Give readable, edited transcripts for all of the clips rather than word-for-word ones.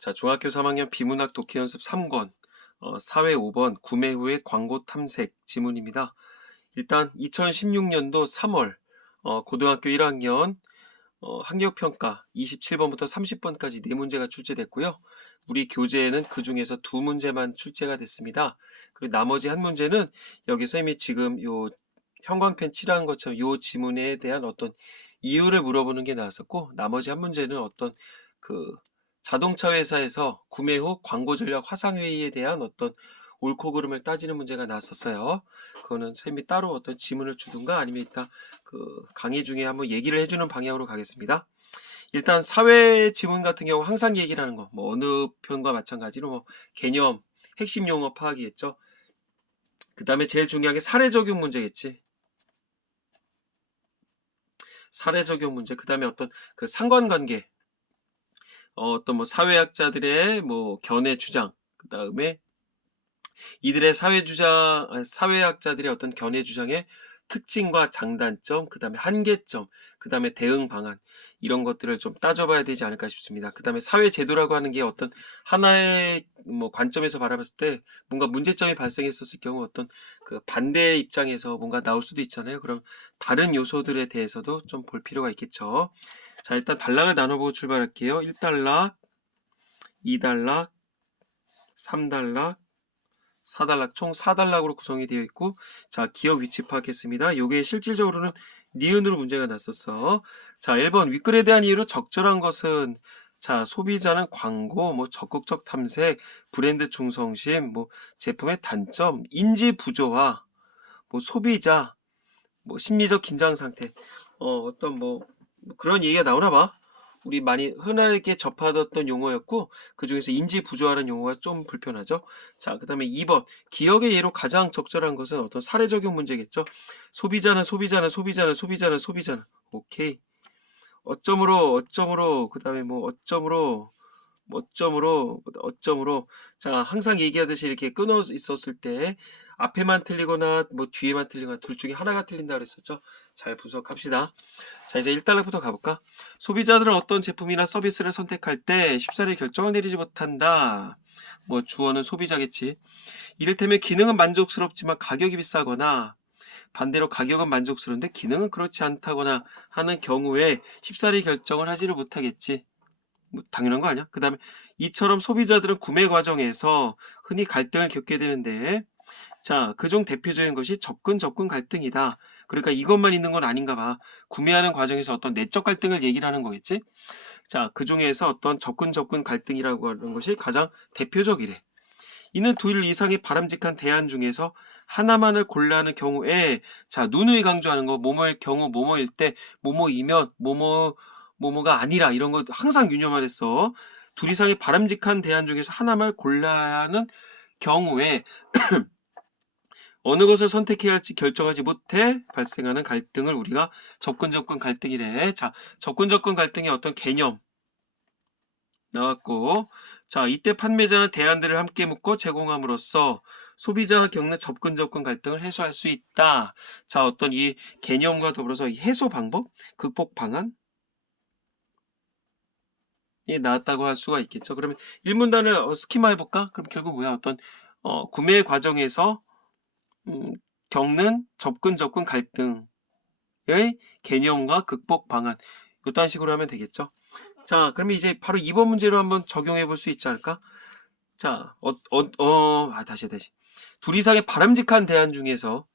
자, 중학교 3학년 비문학 독해 연습 3권, 사회 5번, 구매 후의 광고 탐색 지문입니다. 일단 2016년도 3월, 고등학교 1학년 학력평가 27번부터 30번까지 4문제가 출제됐고요. 우리 교재에는 그 중에서 2문제만 출제가 됐습니다. 그리고 나머지 한 문제는 여기서 이미 지금 요 형광펜 칠한 것처럼 요 지문에 대한 어떤 이유를 물어보는 게 나왔었고, 나머지 한 문제는 어떤 그 자동차 회사에서 구매 후 광고 전략 화상 회의에 대한 어떤 옳고 그름을 따지는 문제가 나왔었어요. 그거는 쌤이 따로 어떤 지문을 주든가 아니면 이따 그 강의 중에 한번 얘기를 해주는 방향으로 가겠습니다. 일단 사회 지문 같은 경우 항상 얘기를 하는 거, 뭐 어느 편과 마찬가지로 뭐 개념, 핵심 용어 파악이겠죠. 그 다음에 제일 중요한 게 사례 적용 문제겠지. 사례 적용 문제. 그 다음에 어떤 그 상관관계, 어떤 뭐 사회학자들의 뭐 견해 주장. 그 다음에 이들의 사회학자들의 어떤 견해 주장의 특징과 장단점, 그 다음에 한계점, 그 다음에 대응 방안, 이런 것들을 좀 따져봐야 되지 않을까 싶습니다. 그 다음에 사회제도라고 하는 게 어떤 하나의 뭐 관점에서 바라봤을 때 뭔가 문제점이 발생했었을 경우 어떤 그 반대 입장에서 뭔가 나올 수도 있잖아요. 그럼 다른 요소들에 대해서도 좀 볼 필요가 있겠죠. 자, 일단 단락을 나눠보고 출발할게요. 1단락, 2단락, 3단락, 4단락, 총 4단락으로 구성이 되어 있고, 자, 기억 위치 파악했습니다. 요게 실질적으로는 니은으로 문제가 났었어. 자, 1번 윗글에 대한 이유로 적절한 것은, 자, 소비자는 광고, 뭐 적극적 탐색, 브랜드 충성심, 뭐 제품의 단점, 인지 부조화, 뭐 소비자, 뭐 심리적 긴장 상태, 어떤 뭐 그런 얘기가 나오나 봐. 우리 많이 흔하게 접하던 용어였고, 그 중에서 인지 부조화라는 용어가 좀 불편하죠. 자, 그 다음에 2번 기억의 예로 가장 적절한 것은 어떤 사례 적용 문제겠죠. 소비자는. 오케이. 어점으로 그 다음에 뭐 어점으로. 자, 항상 얘기하듯이 이렇게 끊어 있었을 때 앞에만 틀리거나 뭐 뒤에만 틀리거나 둘 중에 하나가 틀린다 그랬었죠. 잘 분석합시다. 자, 이제 1단락부터 가볼까? 소비자들은 어떤 제품이나 서비스를 선택할 때 쉽사리 결정을 내리지 못한다. 뭐 주어는 소비자겠지. 이를테면 기능은 만족스럽지만 가격이 비싸거나, 반대로 가격은 만족스러운데 기능은 그렇지 않다거나 하는 경우에 쉽사리 결정을 하지를 못하겠지. 뭐 당연한 거 아니야? 그 다음에 이처럼 소비자들은 구매 과정에서 흔히 갈등을 겪게 되는데, 자, 그중 대표적인 것이 접근 갈등이다. 그러니까 이것만 있는 건 아닌가 봐. 구매하는 과정에서 어떤 내적 갈등을 얘기를 하는 거겠지? 자, 그 중에서 어떤 접근 갈등이라고 하는 것이 가장 대표적이래. 이는 둘 이상의 바람직한 대안 중에서 하나만을 골라야 하는 경우에, 자, 누누이 강조하는 거, 뭐뭐일 경우, 뭐뭐일 때, 뭐뭐이면, 뭐뭐가 아니라, 이런 거 항상 유념하랬어. 둘 이상의 바람직한 대안 중에서 하나만 골라야 하는 경우에 어느 것을 선택해야 할지 결정하지 못해 발생하는 갈등을 우리가 접근 갈등이래. 자, 접근 갈등의 어떤 개념 나왔고, 자, 이때 판매자는 대안들을 함께 묶어 제공함으로써 소비자가 겪는 접근 갈등을 해소할 수 있다. 자, 어떤 이 개념과 더불어서 이 해소 방법, 극복 방안이 나왔다고 할 수가 있겠죠. 그러면 1문단을 스키마 해볼까? 그럼 결국 뭐야? 어떤 구매 과정에서 겪는 접근 갈등의 개념과 극복 방안, 이딴 식으로 하면 되겠죠. 자, 그러면 이제 바로 2번 문제로 한번 적용해 볼 수 있지 않을까? 자, 다시. 둘 이상의 바람직한 대안 중에서,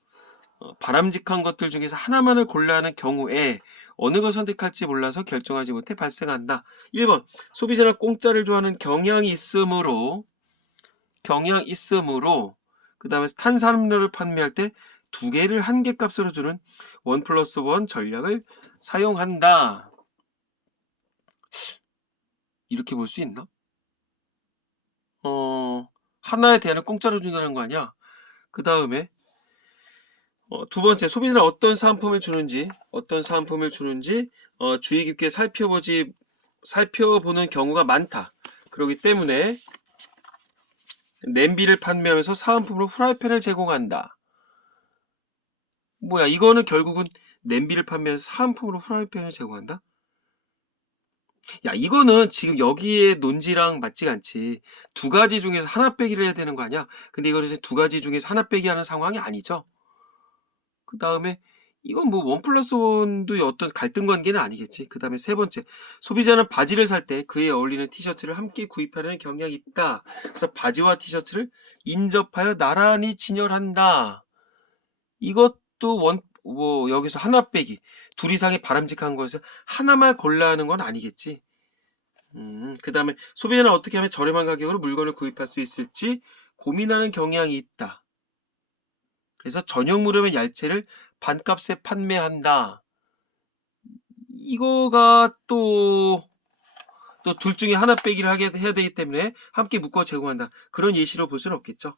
바람직한 것들 중에서 하나만을 골라야 하는 경우에 어느 걸 선택할지 몰라서 결정하지 못해 발생한다. 1번, 소비자는 공짜를 좋아하는 경향이 있으므로, 그 다음에 탄산음료를 판매할 때 두 개를 한 개 값으로 주는 1+1 전략을 사용한다. 이렇게 볼 수 있나? 하나에 대한 공짜로 준다는 거 아니야? 그 다음에 두 번째, 소비자는 어떤 사은품을 주는지 주의 깊게 살펴보는 경우가 많다. 그렇기 때문에 냄비를 판매하면서 사은품으로 후라이팬을 제공한다. 뭐야, 이거는 결국은 냄비를 판매해서 사은품으로 후라이팬을 제공한다? 야, 이거는 지금 여기에 논지랑 맞지가 않지. 두 가지 중에서 하나 빼기를 해야 되는 거 아니야? 근데 이거를 이제 두 가지 중에서 하나 빼기 하는 상황이 아니죠. 그 다음에 이건 뭐 원 플러스 원도 어떤 갈등 관계는 아니겠지. 그 다음에 세 번째, 소비자는 바지를 살 때 그에 어울리는 티셔츠를 함께 구입하려는 경향이 있다. 그래서 바지와 티셔츠를 인접하여 나란히 진열한다. 이것도 뭐 여기서 하나 빼기, 둘 이상의 바람직한 것에서 하나만 골라야 하는 건 아니겠지. 그 다음에 소비자는 어떻게 하면 저렴한 가격으로 물건을 구입할 수 있을지 고민하는 경향이 있다. 그래서 전용 무료면 얄채를 반값에 판매한다. 이거가 또 둘 중에 하나 빼기를 해야 되기 때문에 함께 묶어 제공한다. 그런 예시로 볼 수는 없겠죠.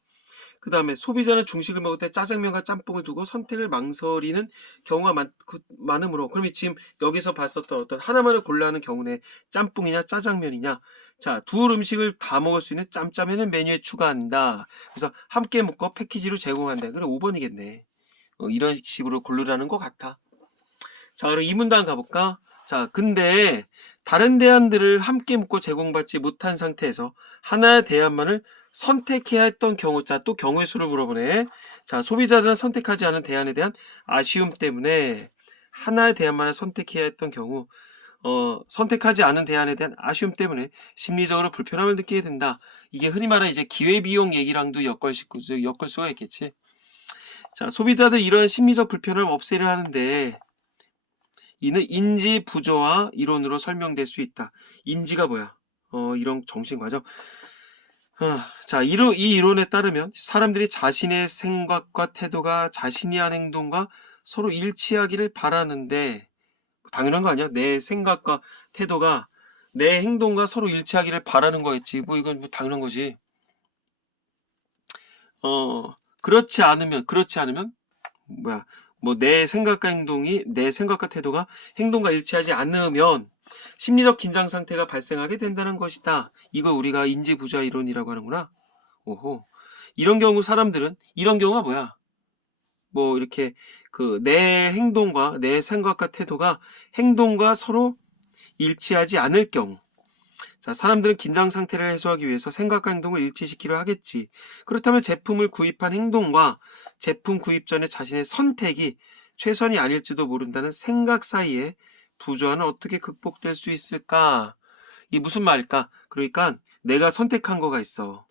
그 다음에 소비자는 중식을 먹을 때 짜장면과 짬뽕을 두고 선택을 망설이는 경우가 많으므로, 그러면 지금 여기서 봤었던 어떤 하나만을 골라 하는 경우에 짬뽕이냐 짜장면이냐, 자, 두 음식을 다 먹을 수 있는 짬짜면을 메뉴에 추가한다. 그래서 함께 묶어 패키지로 제공한다. 그래, 5번이겠네. 이런 식으로 고르라는 것 같아. 자, 그럼 이 문단 가볼까? 자, 근데 다른 대안들을 함께 묶고 제공받지 못한 상태에서 하나의 대안만을 선택해야 했던 경우, 자, 또 경우의 수를 물어보네. 자, 소비자들은 선택하지 않은 대안에 대한 아쉬움 때문에 하나의 대안만을 선택해야 했던 경우, 선택하지 않은 대안에 대한 아쉬움 때문에 심리적으로 불편함을 느끼게 된다. 이게 흔히 말하는 이제 기회비용 얘기랑도 엮을 수가 있겠지. 자, 소비자들 이런 심리적 불편함을 없애려 하는데, 이는 인지 부조화 이론으로 설명될 수 있다. 인지가 뭐야? 이런 정신 과정. 자, 이 이론에 따르면 사람들이 자신의 생각과 태도가 자신이 한 행동과 서로 일치하기를 바라는데, 당연한 거 아니야? 내 생각과 태도가 내 행동과 서로 일치하기를 바라는 거겠지. 뭐 이건 뭐 당연한 거지. 그렇지 않으면 뭐야? 뭐 내 생각과 태도가 행동과 일치하지 않으면 심리적 긴장 상태가 발생하게 된다는 것이다. 이걸 우리가 인지부조화 이론이라고 하는구나. 오호. 이런 경우가 뭐야? 뭐 이렇게 그 내 행동과 내 생각과 태도가 행동과 서로 일치하지 않을 경우. 자, 사람들은 긴장 상태를 해소하기 위해서 생각과 행동을 일치시키려 하겠지. 그렇다면 제품을 구입한 행동과 제품 구입 전에 자신의 선택이 최선이 아닐지도 모른다는 생각 사이에 부조화는 어떻게 극복될 수 있을까? 이 무슨 말일까? 그러니까 내가 선택한 거가 있어.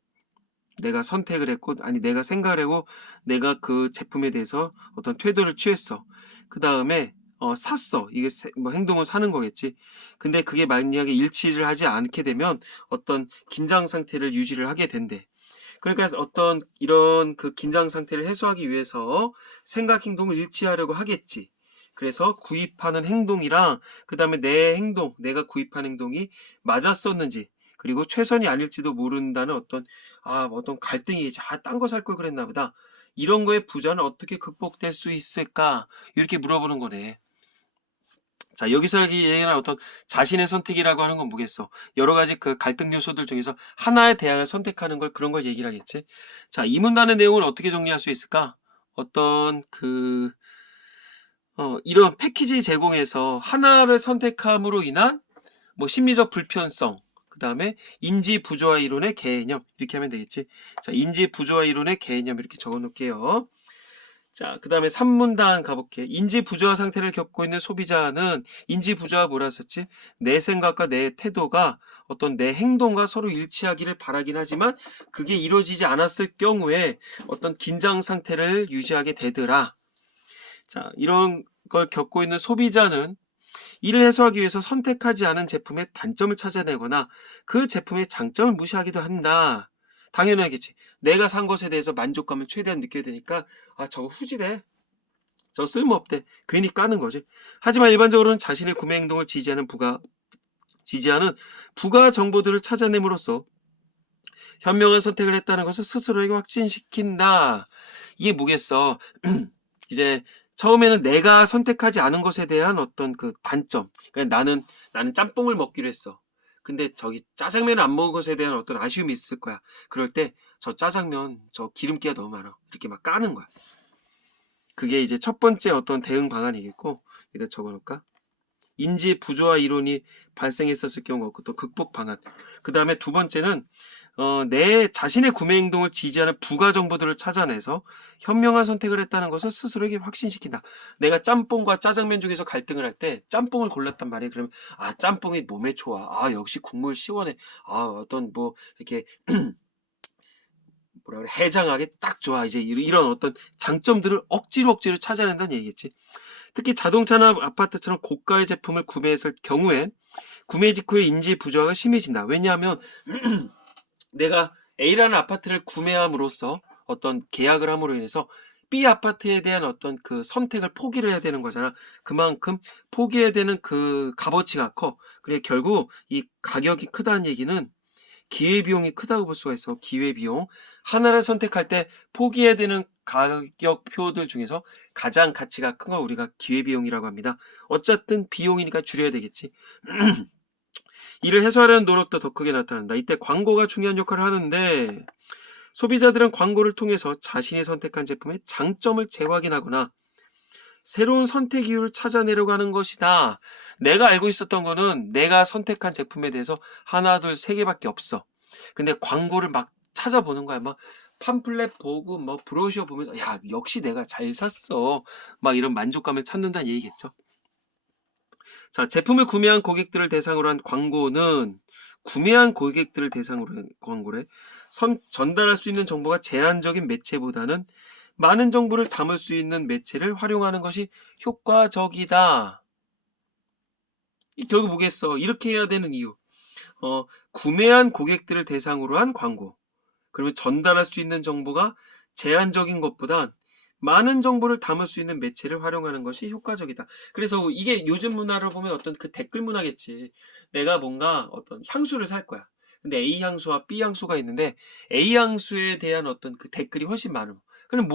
내가 선택을 했고, 아니 내가 생각을 하고 내가 그 제품에 대해서 어떤 태도를 취했어. 그 다음에 샀어. 이게 뭐 행동을 사는 거겠지. 근데 그게 만약에 일치를 하지 않게 되면 어떤 긴장 상태를 유지를 하게 된대. 그러니까 어떤 이런 그 긴장 상태를 해소하기 위해서 생각 행동을 일치하려고 하겠지. 그래서 구입하는 행동이랑 그 다음에 내가 구입한 행동이 맞았었는지, 그리고 최선이 아닐지도 모른다는 어떤 갈등이 이제 딴 거 살 걸 그랬나 보다. 이런 거의 부자는 어떻게 극복될 수 있을까? 이렇게 물어보는 거네. 자, 여기서 얘기하는 어떤 자신의 선택이라고 하는 건 뭐겠어? 여러 가지 그 갈등 요소들 중에서 하나의 대안을 선택하는 그런 걸 얘기를 하겠지. 자, 이 문단의 내용을 어떻게 정리할 수 있을까? 어떤 이런 패키지 제공에서 하나를 선택함으로 인한 뭐 심리적 불편성, 그 다음에 인지 부조화 이론의 개념, 이렇게 하면 되겠지. 자, 인지 부조화 이론의 개념 이렇게 적어 놓을게요. 자, 그 다음에 3문단 가볼게. 인지 부조화 상태를 겪고 있는 소비자는, 인지 부조화 뭐라 했었지? 내 생각과 내 태도가 어떤 내 행동과 서로 일치하기를 바라긴 하지만 그게 이루어지지 않았을 경우에 어떤 긴장 상태를 유지하게 되더라. 자, 이런 걸 겪고 있는 소비자는 이를 해소하기 위해서 선택하지 않은 제품의 단점을 찾아내거나 그 제품의 장점을 무시하기도 한다. 당연하겠지. 내가 산 것에 대해서 만족감을 최대한 느껴야 되니까, 저거 후지대, 저거 쓸모없대, 괜히 까는 거지. 하지만 일반적으로는 자신의 구매 행동을 지지하는 부가 정보들을 찾아냄으로써 현명한 선택을 했다는 것을 스스로에게 확신시킨다. 이게 뭐겠어? 이제 처음에는 내가 선택하지 않은 것에 대한 어떤 그 단점. 그러니까 나는 짬뽕을 먹기로 했어. 근데 저기 짜장면 안 먹은 것에 대한 어떤 아쉬움이 있을 거야. 그럴 때 저 짜장면 저 기름기가 너무 많아. 이렇게 막 까는 거야. 그게 이제 첫 번째 어떤 대응 방안이겠고, 여기다 적어놓을까? 인지 부조화 이론이 발생했었을 경우 또 극복 방안. 그 다음에 두 번째는 내 자신의 구매 행동을 지지하는 부가 정보들을 찾아내서 현명한 선택을 했다는 것을 스스로에게 확신시킨다. 내가 짬뽕과 짜장면 중에서 갈등을 할 때 짬뽕을 골랐단 말이에요. 그러면 짬뽕이 몸에 좋아. 역시 국물 시원해. 어떤 뭐 이렇게 뭐라 그래, 해장하기 딱 좋아. 이제 이런 어떤 장점들을 억지로 찾아낸다는 얘기겠지. 특히 자동차나 아파트처럼 고가의 제품을 구매했을 경우엔 구매 직후의 인지 부조화가 심해진다. 왜냐하면 내가 A라는 아파트를 구매함으로써 어떤 계약을 함으로 인해서 B 아파트에 대한 어떤 그 선택을 포기를 해야 되는 거잖아. 그만큼 포기해야 되는 그 값어치가 커. 그래 결국 이 가격이 크다는 얘기는 기회비용이 크다고 볼 수가 있어. 기회비용. 하나를 선택할 때 포기해야 되는 가격표들 중에서 가장 가치가 큰 걸 우리가 기회비용이라고 합니다. 어쨌든 비용이니까 줄여야 되겠지. 이를 해소하려는 노력도 더 크게 나타난다. 이때 광고가 중요한 역할을 하는데 소비자들은 광고를 통해서 자신이 선택한 제품의 장점을 재확인하거나 새로운 선택 이유를 찾아내려고 하는 것이다. 내가 알고 있었던 거는 내가 선택한 제품에 대해서 하나, 둘, 세 개밖에 없어. 근데 광고를 막 찾아보는 거야. 막 팜플렛 보고 뭐 브로셔 보면서 야 역시 내가 잘 샀어. 막 이런 만족감을 찾는다는 얘기겠죠. 자, 제품을 구매한 고객들을 대상으로 한 광고는 구매한 고객들을 대상으로 한 광고래. 전달할 수 있는 정보가 제한적인 매체보다는 많은 정보를 담을 수 있는 매체를 활용하는 것이 효과적이다. 결국 뭐겠어? 이렇게 해야 되는 이유. 구매한 고객들을 대상으로 한 광고. 그러면 전달할 수 있는 정보가 제한적인 것보단 많은 정보를 담을 수 있는 매체를 활용하는 것이 효과적이다. 그래서 이게 요즘 문화를 보면 어떤 그 댓글 문화겠지. 내가 뭔가 어떤 향수를 살 거야. 근데 A 향수와 B 향수가 있는데 A 향수에 대한 어떤 그 댓글이 훨씬 많음. 그럼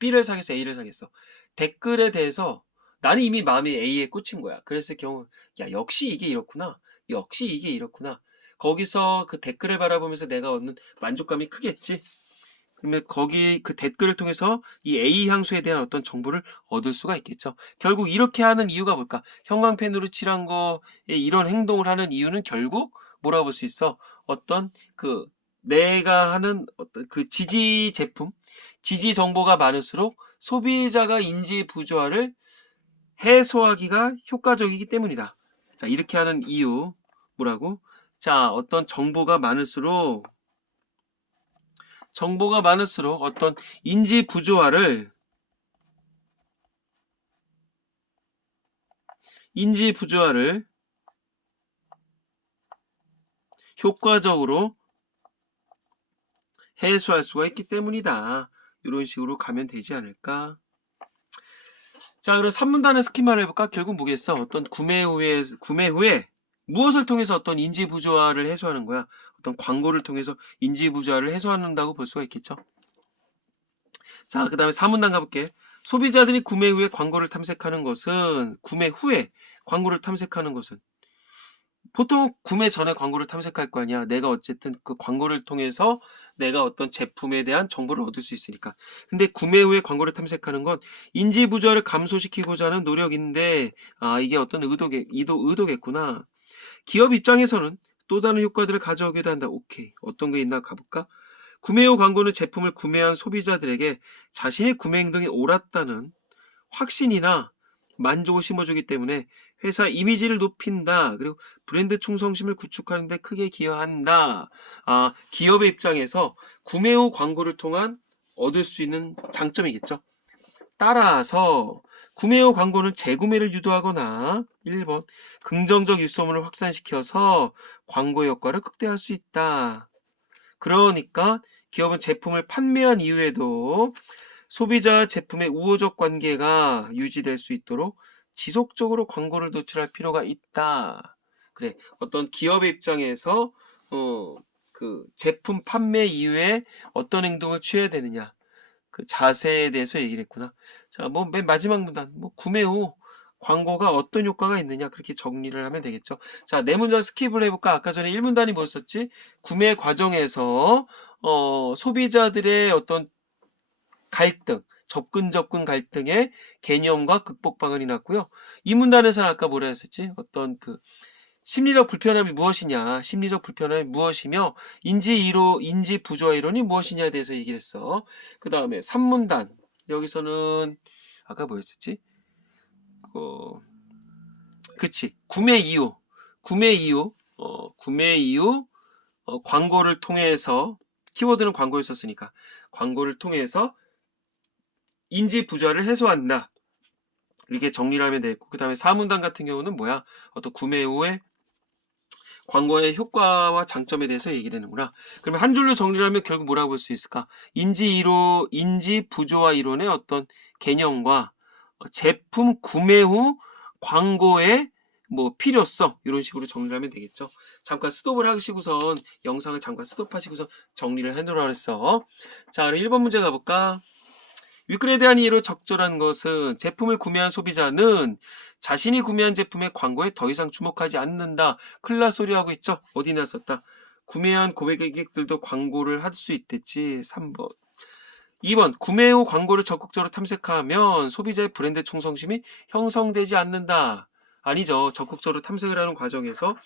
B를 사겠어, A를 사겠어. 댓글에 대해서 나는 이미 마음이 A에 꽂힌 거야. 그랬을 경우, 야, 역시 이게 이렇구나. 역시 이게 이렇구나. 거기서 그 댓글을 바라보면서 내가 얻는 만족감이 크겠지. 그러면 거기 그 댓글을 통해서 이 A 향수에 대한 어떤 정보를 얻을 수가 있겠죠. 결국 이렇게 하는 이유가 뭘까? 형광펜으로 칠한 거에 이런 행동을 하는 이유는 결국 뭐라고 볼 수 있어? 어떤 그 내가 하는 어떤 그 지지 제품, 지지 정보가 많을수록 소비자가 인지 부조화를 해소하기가 효과적이기 때문이다. 자, 이렇게 하는 이유 뭐라고? 자, 어떤 정보가 많을수록 어떤 인지 부조화를 효과적으로 해소할 수가 있기 때문이다. 이런 식으로 가면 되지 않을까? 자, 그럼 3문단의 스키마를 해볼까? 결국 뭐겠어? 어떤 구매 후에 무엇을 통해서 어떤 인지 부조화를 해소하는 거야? 어떤 광고를 통해서 인지 부조화를 해소한다고 볼 수가 있겠죠? 자, 그 다음에 4문단 가볼게. 소비자들이 구매 후에 광고를 탐색하는 것은 보통 구매 전에 광고를 탐색할 거 아니야. 내가 어쨌든 그 광고를 통해서 내가 어떤 제품에 대한 정보를 얻을 수 있으니까. 근데 구매 후에 광고를 탐색하는 건 인지 부조화를 감소시키고자 하는 노력인데, 이게 어떤 의도겠구나. 기업 입장에서는 또 다른 효과들을 가져오기도 한다. 오케이. 어떤 게 있나 가볼까? 구매 후 광고는 제품을 구매한 소비자들에게 자신의 구매 행동이 옳았다는 확신이나 만족을 심어주기 때문에 회사 이미지를 높인다. 그리고 브랜드 충성심을 구축하는 데 크게 기여한다. 기업의 입장에서 구매 후 광고를 통한 얻을 수 있는 장점이겠죠. 따라서 구매 후 광고는 재구매를 유도하거나 1번 긍정적 입소문을 확산시켜서 광고 효과를 극대화할 수 있다. 그러니까 기업은 제품을 판매한 이후에도 소비자 제품의 우호적 관계가 유지될 수 있도록 지속적으로 광고를 노출할 필요가 있다. 그래, 어떤 기업의 입장에서 그 제품 판매 이후에 어떤 행동을 취해야 되느냐, 그 자세에 대해서 얘기를 했구나. 자, 뭐 맨 마지막 문단, 뭐 구매 후 광고가 어떤 효과가 있느냐 그렇게 정리를 하면 되겠죠. 자, 네 문단 스킵을 해볼까? 아까 전에 1문단이 뭐였었지? 구매 과정에서 소비자들의 어떤 갈등, 접근 갈등의 개념과 극복 방안이 나왔고요. 이 문단에서는 아까 뭐라 했었지? 어떤 그 심리적 불편함이 무엇이냐, 심리적 불편함이 무엇이며 인지 부조화 이론이 무엇이냐에 대해서 얘기를 했어. 그 다음에 3문단 여기서는 아까 뭐였었지? 그치, 구매 이유 광고를 통해서, 키워드는 광고에 썼으니까 광고를 통해서 인지 부조화를 해소한다, 이렇게 정리를 하면 되겠고, 그 다음에 4문단 같은 경우는 뭐야? 어떤 구매 후에 광고의 효과와 장점에 대해서 얘기를 하는구나. 그러면 한 줄로 정리를 하면 결국 뭐라고 볼 수 있을까? 인지 부조화 이론의 어떤 개념과 제품 구매 후 광고의 뭐 필요성, 이런 식으로 정리를 하면 되겠죠. 잠깐 스톱을 하시고선 영상을 잠깐 스톱하시고서 정리를 해놓으라고 했어. 자, 그럼 1번 문제 가볼까? 윗글에 대한 이해로 적절한 것은 제품을 구매한 소비자는 자신이 구매한 제품의 광고에 더 이상 주목하지 않는다. 큰일 날 소리 하고 있죠? 어디나 썼다. 구매한 고객들도 광고를 할 수 있댔지. 3번. 2번. 구매 후 광고를 적극적으로 탐색하면 소비자의 브랜드 충성심이 형성되지 않는다. 아니죠. 적극적으로 탐색을 하는 과정에서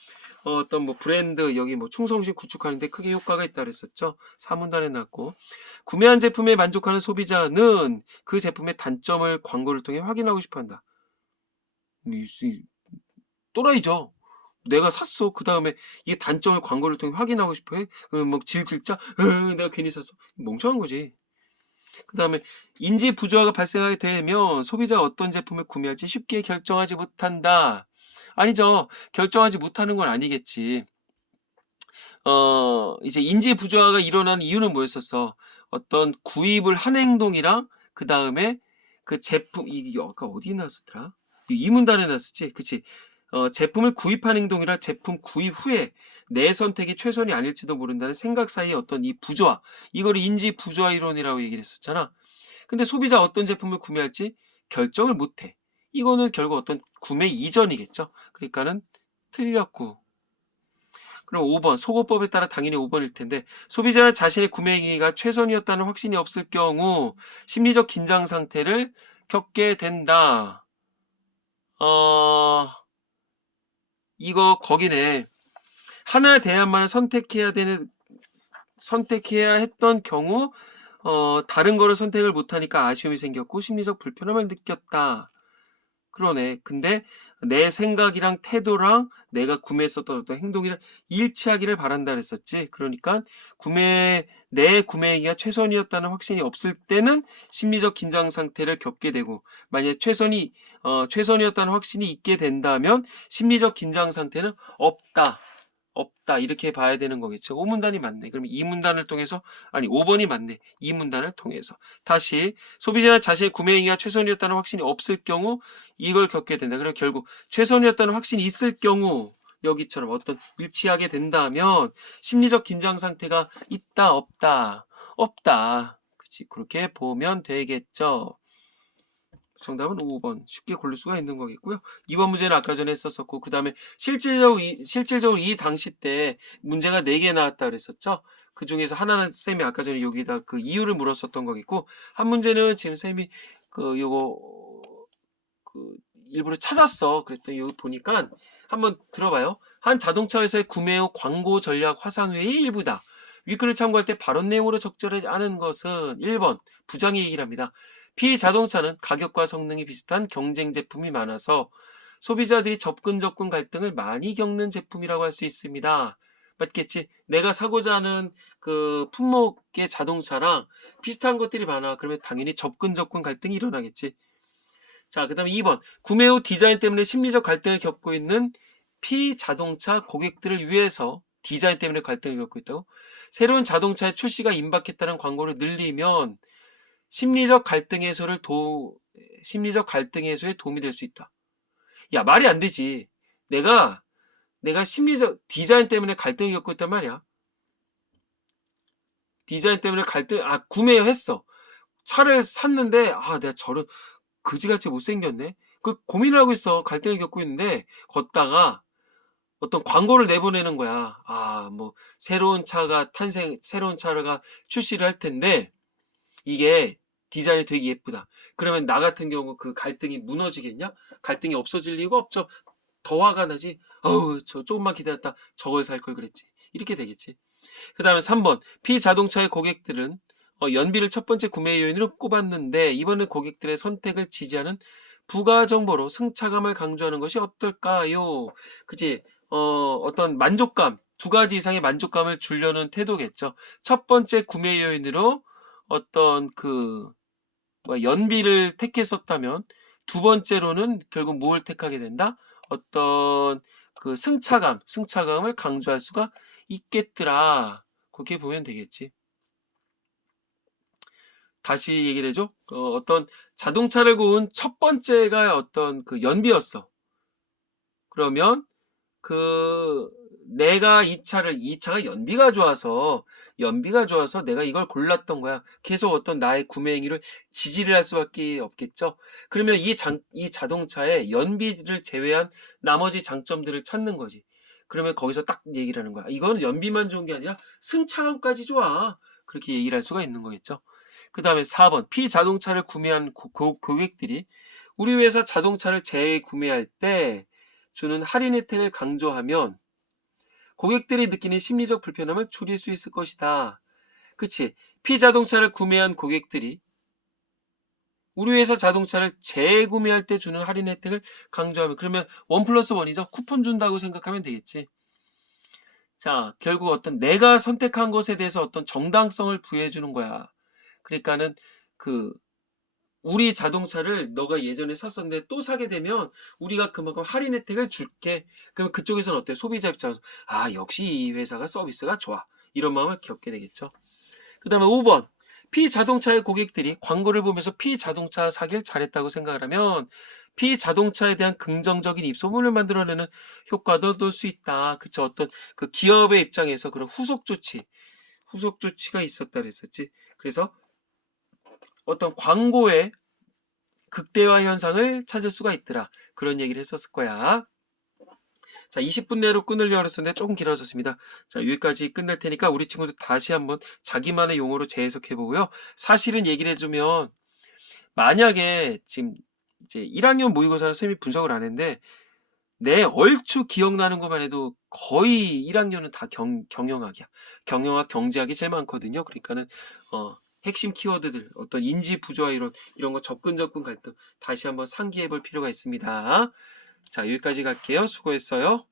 어떤 뭐 브랜드, 여기 뭐 충성심 구축하는데 크게 효과가 있다 그랬었죠. 4문단에 나왔고, 구매한 제품에 만족하는 소비자는 그 제품의 단점을 광고를 통해 확인하고 싶어 한다. 또라이죠. 내가 샀어. 그 다음에 이 단점을 광고를 통해 확인하고 싶어 해? 그러면 막 질질 짜? 내가 괜히 샀어. 멍청한 거지. 그 다음에 인지 부조화가 발생하게 되면 소비자가 어떤 제품을 구매할지 쉽게 결정하지 못한다. 아니죠. 결정하지 못하는 건 아니겠지. 이제 인지 부조화가 일어난 이유는 뭐였었어? 어떤 구입을 한 행동이랑 그 다음에 그 제품, 이게 아까 어디 나왔었더라? 이 문단에 나왔었지? 그치? 제품을 구입한 행동이랑 제품 구입 후에 내 선택이 최선이 아닐지도 모른다는 생각 사이의 어떤 이 부조화, 이거를 인지 부조화 이론이라고 얘기를 했었잖아. 근데 소비자 어떤 제품을 구매할지 결정을 못해. 이거는 결국 어떤 구매 이전이겠죠. 그러니까는 틀렸고. 그럼 5번, 소거법에 따라 당연히 5번일 텐데, 소비자는 자신의 구매 행위가 최선이었다는 확신이 없을 경우 심리적 긴장 상태를 겪게 된다. 이거 거기네. 하나의 대안만을 선택해야 했던 경우 다른 거를 선택을 못하니까 아쉬움이 생겼고 심리적 불편함을 느꼈다. 그러네. 근데 내 생각이랑 태도랑 내가 구매했었던 어떤 행동이랑 일치하기를 바란다 그랬었지. 그러니까 내 구매 행위가 최선이었다는 확신이 없을 때는 심리적 긴장 상태를 겪게 되고, 만약에 최선이었다는 확신이 있게 된다면 심리적 긴장 상태는 없다. 이렇게 봐야 되는 거겠죠. 5문단이 맞네. 그럼 2문단을 통해서, 아니 5번이 맞네. 2문단을 통해서. 다시, 소비자는 자신의 구매 행위가 최선이었다는 확신이 없을 경우 이걸 겪게 된다. 그럼 결국 최선이었다는 확신이 있을 경우 여기처럼 어떤 일치하게 된다면 심리적 긴장 상태가 있다 없다. 그치, 그렇게 보면 되겠죠. 정답은 5번. 쉽게 고를 수가 있는 거겠고요. 2번 문제는 아까 전에 했었고, 그 다음에 실질적으로 이 당시 때 문제가 4개 나왔다 그랬었죠. 그 중에서 하나는 쌤이 아까 전에 여기다 그 이유를 물었었던 거겠고, 한 문제는 지금 쌤이 일부러 찾았어. 그랬더니 여기 보니까 한번 들어봐요. 한 자동차 회사의 구매 후 광고 전략 화상회의 일부다. 윗글을 참고할 때 발언 내용으로 적절하지 않은 것은 1번 부정의 얘기를 합니다. 피자동차는 가격과 성능이 비슷한 경쟁 제품이 많아서 소비자들이 접근 갈등을 많이 겪는 제품이라고 할 수 있습니다. 맞겠지? 내가 사고자 하는 그 품목의 자동차랑 비슷한 것들이 많아. 그러면 당연히 접근 갈등이 일어나겠지. 자, 그 다음에 2번. 구매 후 디자인 때문에 심리적 갈등을 겪고 있는 피자동차 고객들을 위해서 디자인 때문에 갈등을 겪고 있다고? 새로운 자동차의 출시가 임박했다는 광고를 늘리면 심리적 갈등 해소에 도움이 될 수 있다. 야, 말이 안 되지. 내가 심리적 디자인 때문에 갈등을 겪고 있단 말이야. 디자인 때문에 구매했어. 차를 샀는데 내가 저런 그지같이 못생겼네. 그 고민을 하고 있어. 갈등을 겪고 있는데 걷다가 어떤 광고를 내보내는 거야. 뭐 새로운 차가 출시를 할 텐데 이게 디자인이 되게 예쁘다. 그러면 나 같은 경우 그 갈등이 무너지겠냐? 갈등이 없어질 리가 없죠. 더 화가 나지. 어우, 저 조금만 기다렸다 저걸 살 걸 그랬지. 이렇게 되겠지. 그 다음에 3번. P자동차의 고객들은 연비를 첫 번째 구매 요인으로 꼽았는데 이번엔 고객들의 선택을 지지하는 부가 정보로 승차감을 강조하는 것이 어떨까요? 그치? 어떤 만족감, 두 가지 이상의 만족감을 주려는 태도겠죠. 첫 번째 구매 요인으로 어떤 연비를 택했었다면 두 번째로는 결국 뭘 택하게 된다? 어떤 승차감을 강조할 수가 있겠더라. 그렇게 보면 되겠지. 다시 얘기를 해줘. 어떤 자동차를 고운 첫 번째가 어떤 연비였어. 그러면 내가 이 차가 연비가 좋아서 내가 이걸 골랐던 거야. 계속 어떤 나의 구매 행위를 지지를 할 수밖에 없겠죠. 그러면 이 자동차의 연비를 제외한 나머지 장점들을 찾는 거지. 그러면 거기서 딱 얘기를 하는 거야. 이거는 연비만 좋은 게 아니라 승차감까지 좋아. 그렇게 얘기를 할 수가 있는 거겠죠. 그 다음에 4번. P자동차를 구매한 고객들이 우리 회사 자동차를 재구매할 때 주는 할인 혜택을 강조하면 고객들이 느끼는 심리적 불편함을 줄일 수 있을 것이다. 그치? P자동차를 구매한 고객들이 우리 회사 자동차를 재구매할 때 주는 할인 혜택을 강조하면 그러면 1+1이죠. 쿠폰 준다고 생각하면 되겠지. 자, 결국 어떤 내가 선택한 것에 대해서 어떤 정당성을 부여해주는 거야. 그러니까는 우리 자동차를 너가 예전에 샀었는데 또 사게 되면 우리가 그만큼 할인 혜택을 줄게. 그러면 그쪽에서는 어때? 소비자 입장에서 역시 이 회사가 서비스가 좋아. 이런 마음을 겪게 되겠죠. 그 다음에 5번. P자동차의 고객들이 광고를 보면서 P자동차 사길 잘했다고 생각을 하면 P자동차에 대한 긍정적인 입소문을 만들어내는 효과도 얻을 수 있다. 그쵸? 어떤 기업의 입장에서 그런 후속 조치가 있었다 그랬었지. 그래서 어떤 광고의 극대화 현상을 찾을 수가 있더라. 그런 얘기를 했었을 거야. 자, 20분 내로 끊으려고 했었는데 조금 길어졌습니다. 자, 여기까지 끝낼 테니까 우리 친구들 다시 한번 자기만의 용어로 재해석해 보고요. 사실은 얘기를 해주면 만약에 지금 이제 1학년 모의고사를 선생님이 분석을 안 했는데 내 얼추 기억나는 것만 해도 거의 1학년은 다 경영학이야. 경영학, 경제학이 제일 많거든요. 그러니까는 핵심 키워드들, 어떤 인지 부조화 이런 거 접근 갈등 다시 한번 상기해 볼 필요가 있습니다. 자, 여기까지 갈게요. 수고했어요.